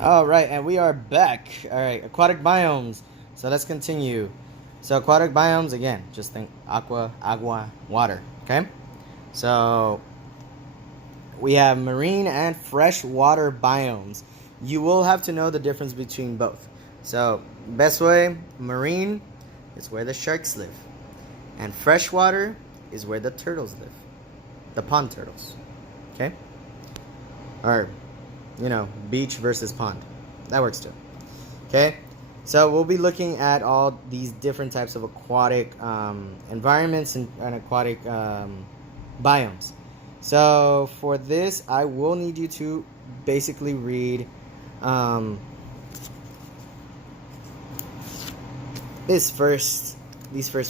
All right, and we are back. All right, aquatic biomes. So let's continue. So aquatic biomes again. Just think agua, water. Okay. So we have marine and freshwater biomes. You will have to know the difference between both. So best way, marine is where the sharks live, and freshwater is where the turtles live, the pond turtles. Okay. Or beach versus pond. That works too. Okay, so we'll be looking at all these different types of aquatic environments and aquatic biomes. So for this, I will need you to basically read um, these first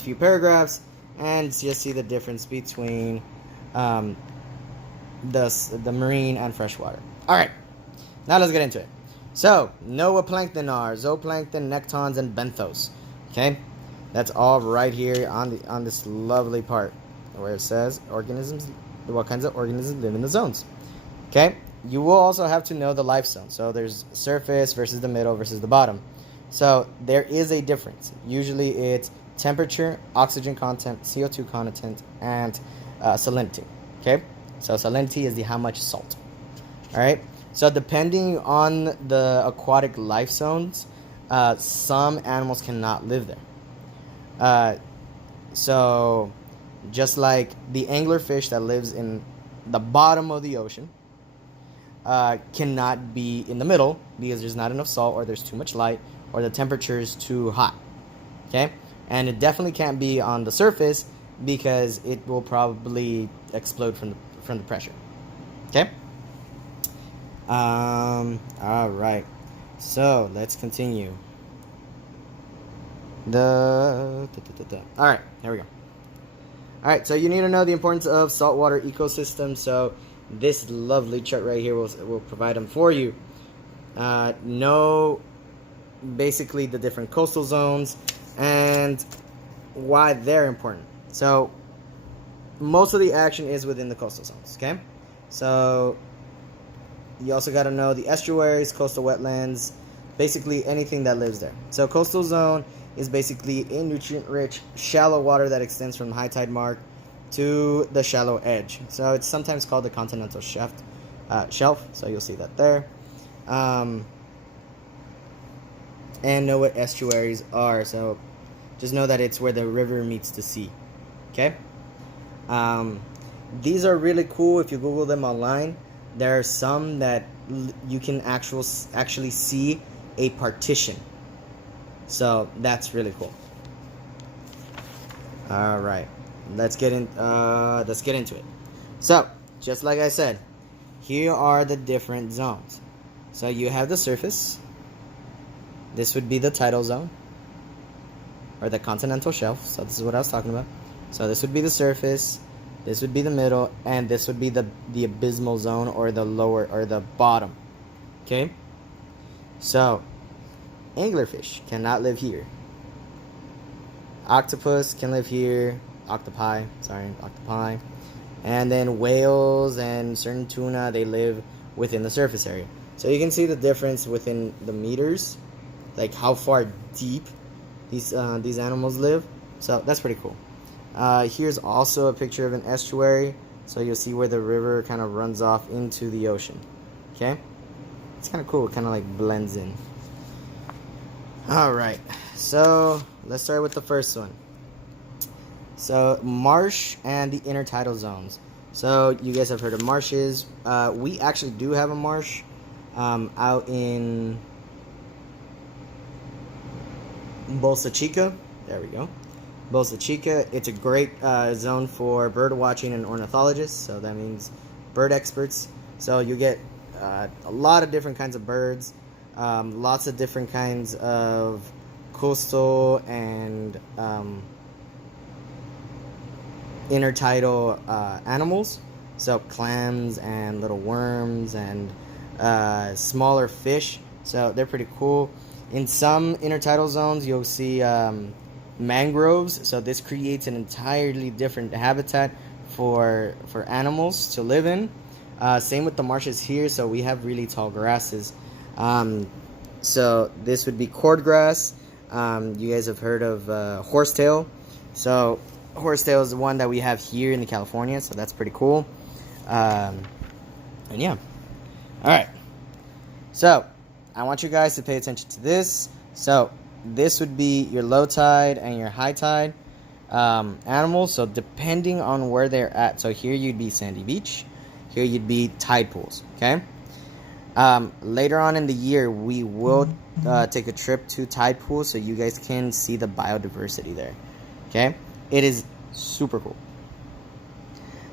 few paragraphs and just see the difference between um, the marine and freshwater. All right, now let's get into it. So, know what plankton are: zooplankton, nectons, and benthos. Okay, that's all right here on this lovely part where it says organisms, what kinds of organisms live in the zones. Okay, you will also have to know the life zone. So there's surface versus the middle versus the bottom. So there is a difference. Usually it's temperature, oxygen content, CO2 content, and salinity. Okay, so salinity is the how much salt. All right. So depending on the aquatic life zones, some animals cannot live there. So just like the anglerfish that lives in the bottom of the ocean cannot be in the middle because there's not enough salt, or there's too much light, or the temperature is too hot. Okay, and it definitely can't be on the surface because it will probably explode from the pressure. Okay. All right. So let's continue. All right. Here we go. All right. So you need to know the importance of saltwater ecosystems. So this lovely chart right here will provide them for you. Know basically the different coastal zones and why they're important. So most of the action is within the coastal zones. Okay. So you also got to know the estuaries, coastal wetlands, basically anything that lives there. So coastal zone is basically a nutrient-rich, shallow water that extends from the high tide mark to the shallow edge. So it's sometimes called the continental shelf. So you'll see that there. And know what estuaries are. So just know that it's where the river meets the sea. Okay? These are really cool if you Google them online. There are some that you can actually see a partition. So that's really cool. All right, let's get into it. So, just like I said, here are the different zones. So you have the surface. This would be the tidal zone, or the continental shelf. So this is what I was talking about. So this would be the surface. This would be the middle, and this would be the abysmal zone, or the lower, or the bottom. Okay? So, anglerfish cannot live here. Octopus can live here. Octopi. And then whales and certain tuna, they live within the surface area. So you can see the difference within the meters, like how far deep these animals live. So that's pretty cool. Here's also a picture of an estuary, so you'll see where the river kind of runs off into the ocean. Okay, it's kind of cool. It kind of like blends in. All right, so let's start with the first one. So marsh and the intertidal zones. So you guys have heard of marshes. We actually do have a marsh out in Bolsa Chica. There we go. Bolsa Chica. It's a great zone for bird watching and ornithologists, so that means bird experts. So you get a lot of different kinds of birds, lots of different kinds of coastal and intertidal animals. So clams and little worms and smaller fish. So they're pretty cool. In some intertidal zones, you'll see mangroves, so this creates an entirely different habitat for animals to live in. Same with the marshes here, so we have really tall grasses. So this would be cordgrass. You guys have heard of horsetail. So horsetail is the one that we have here in California, so that's pretty cool. And yeah. Alright. So I want you guys to pay attention to this. So this would be your low tide and your high tide animals. So depending on where they're at. So here you'd be sandy beach. Here you'd be tide pools. Okay. Later on in the year, we will take a trip to tide pools so you guys can see the biodiversity there. Okay. It is super cool.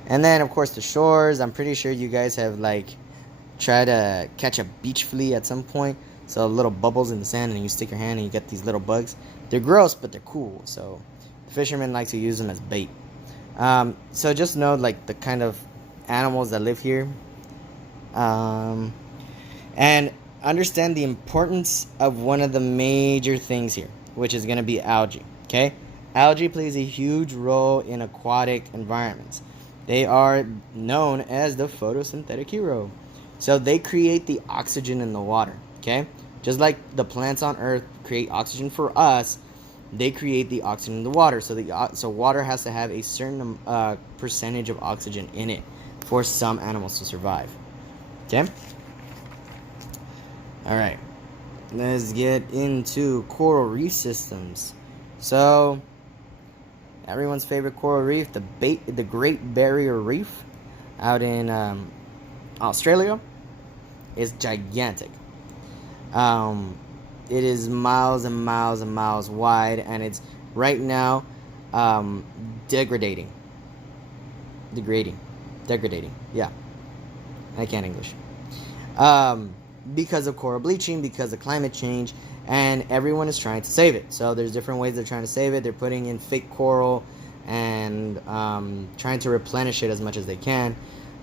And then of course the shores. I'm pretty sure you guys have like tried to catch a beach flea at some point. So little bubbles in the sand, and you stick your hand and you get these little bugs. They're gross, but they're cool. So the fishermen like to use them as bait. So just know like the kind of animals that live here. And understand the importance of one of the major things here, which is going to be algae. Okay? Algae plays a huge role in aquatic environments. They are known as the photosynthetic hero. So they create the oxygen in the water. Okay? Just like the plants on Earth create oxygen for us, they create the oxygen in the water. So water has to have a certain percentage of oxygen in it for some animals to survive. Okay? Alright. Let's get into coral reef systems. So everyone's favorite coral reef, the Great Barrier Reef out in Australia, is gigantic. It is miles and miles and miles wide, and it's right now degrading. Yeah, I can't English. Because of coral bleaching, because of climate change, and everyone is trying to save it. So there's different ways they're trying to save it. They're putting in fake coral and trying to replenish it as much as they can.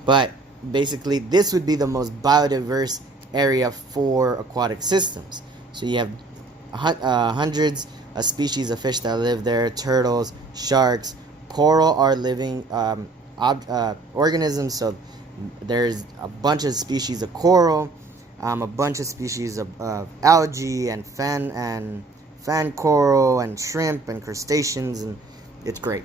But basically, this would be the most biodiverse area for aquatic systems. So you have hundreds of species of fish that live there, turtles, sharks. Coral are living organisms, so there's a bunch of species of coral, a bunch of species of algae and fan coral and shrimp and crustaceans, and it's great.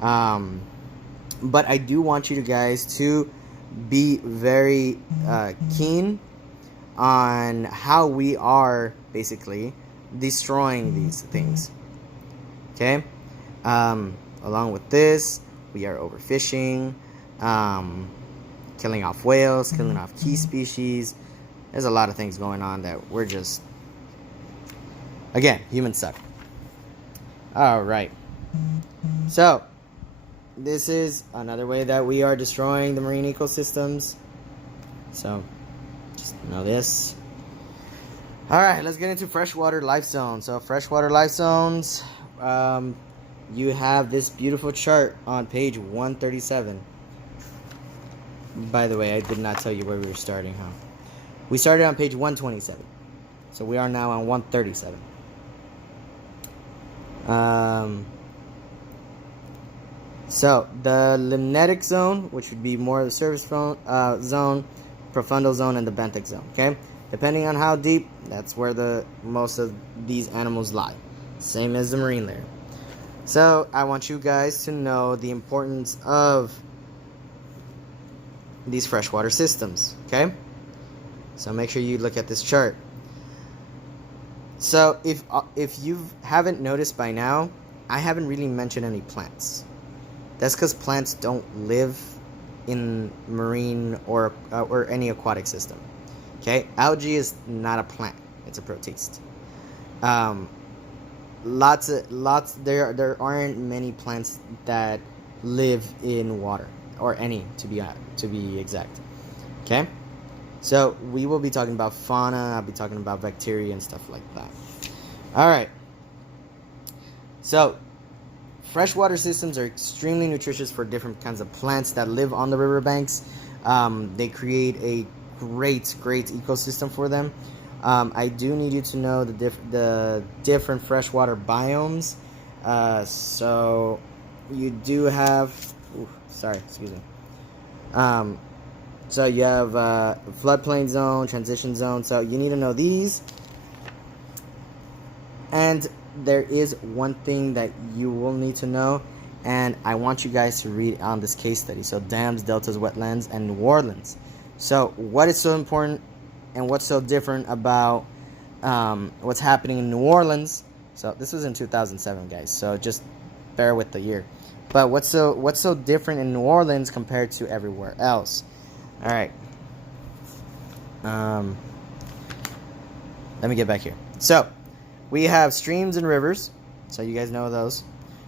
But I do want you guys to be very keen on how we are basically destroying these things. Okay? Along with this, we are overfishing, killing off whales, killing off key species. There's a lot of things going on that we're just... Again, humans suck. Alright. So, this is another way that we are destroying the marine ecosystems. So, just know this. Alright, let's get into freshwater life zones. So, freshwater life zones, you have this beautiful chart on page 137. By the way, I did not tell you where we were starting, huh? We started on page 127. So, we are now on 137. So, the limnetic zone, which would be more of the surface zone, profundal zone, and the benthic zone, okay? Depending on how deep, that's where most of these animals lie. Same as the marine layer. So, I want you guys to know the importance of these freshwater systems, okay? So, make sure you look at this chart. So, if you haven't noticed by now, I haven't really mentioned any plants. That's because plants don't live in marine or any aquatic system. Okay, algae is not a plant; it's a protist. There aren't many plants that live in water, or any to be exact. Okay, so we will be talking about fauna. I'll be talking about bacteria and stuff like that. All right. So, freshwater systems are extremely nutritious for different kinds of plants that live on the riverbanks. They create a great ecosystem for them. I do need you to know the different freshwater biomes. So you do have... excuse me. So you have floodplain zone, transition zone. So you need to know these. And there is one thing that you will need to know, and I want you guys to read on this case study. So dams, deltas, wetlands, and New Orleans. So what is so important and what's so different about what's happening in New Orleans? So this was in 2007, guys. So just bear with the year. But what's so different in New Orleans compared to everywhere else? All right. Let me get back here. So we have streams and rivers. So you guys know those.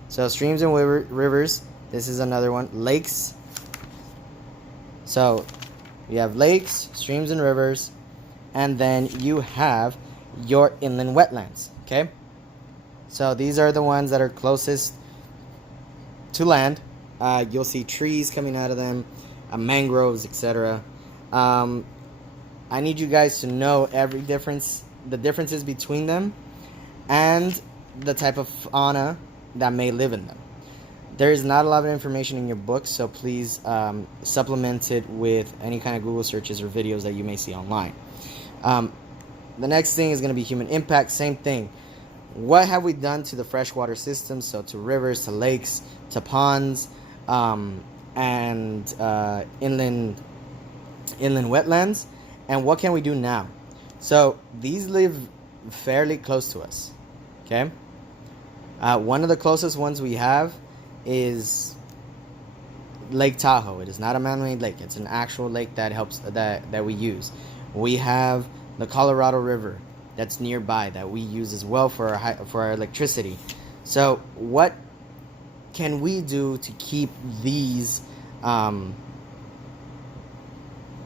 So streams and rivers. This is another one. Lakes. So you have lakes, streams, and rivers. And then you have your inland wetlands. Okay. So these are the ones that are closest to land. You'll see trees coming out of them, mangroves, etc. I need you guys to know the differences between them, and the type of fauna that may live in them. There is not a lot of information in your book, so please supplement it with any kind of Google searches or videos that you may see online. The next thing is going to be human impact. Same thing. What have we done to the freshwater system? So to rivers, to lakes, to ponds, and inland wetlands. And what can we do now? So these live fairly close to us. Okay. One of the closest ones we have is Lake Tahoe. It is not a man-made lake. It's an actual lake that we use. We have the Colorado River that's nearby that we use as well for our electricity. So what can we do to keep these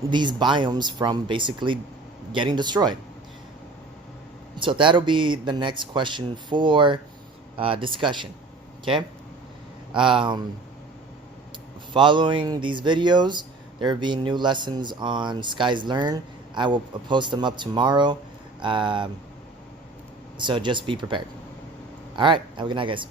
biomes from basically getting destroyed? So that'll be the next question for discussion. Okay. Following these videos, there will be new lessons on Skies Learn. I will post them up tomorrow. So just be prepared. All right. Have a good night, guys.